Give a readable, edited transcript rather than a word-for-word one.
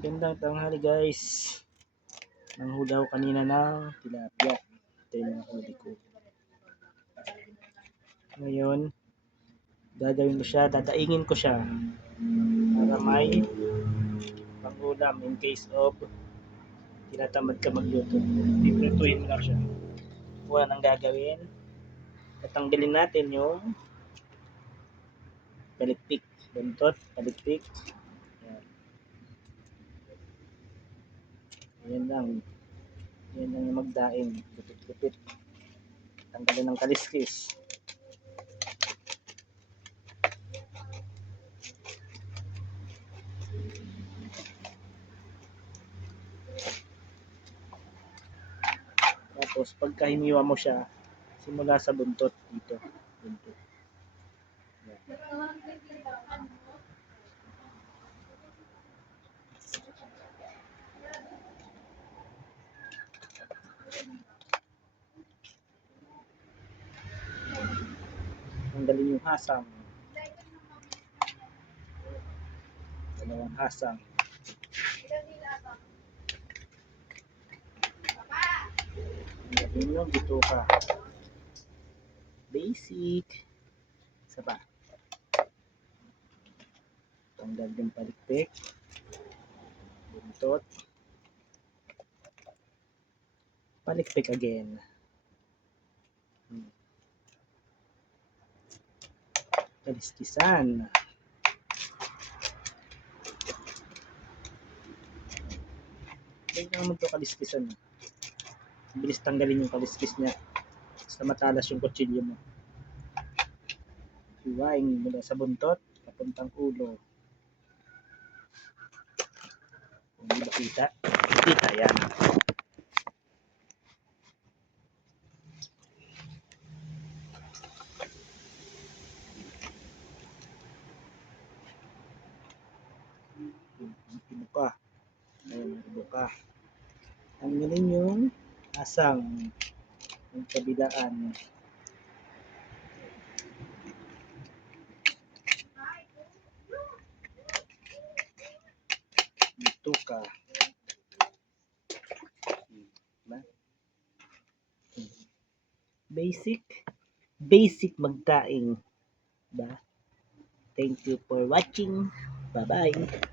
Gandang tanghali guys. Nanghuli ako kanina ng tilapia. Ito yung mga huli ko. Ngayon, gagawin ko siya, dadaingin ko siya para may pangulam in case of tinatamad ka magluto. Piplutuin mo lang siya. Wala nang gagawin. Tatanggalin natin yung palikpik, buntot, palikpik. Yan lang. Yan lang yung magdaing. Lupit-lupit. Tanggalin ng kaliskis. Tapos pagka hiniwa mo siya, simula sa buntot dito. Buntot. Yan. Tanggalin yung hasang. Dalawang hasang. Tanggalin yung bituka. Basic. Isa pa. Tanggal yung palikpik. Buntot. Palikpik again. Kaliskisan. Huwag naman ito kaliskisan. Bilis tanggalin yung kaliskis niya. Basta matalas yung kutsilyo mo. Hiwain mula sa buntot, papuntang ulo. Hindi ba kita? Kita yan. Ibuka. Ayun, ibuka. Tanggalin yung asang ng kabilaan. Bituka. Basic magtaing. Ba? Thank you for watching. Bye-bye.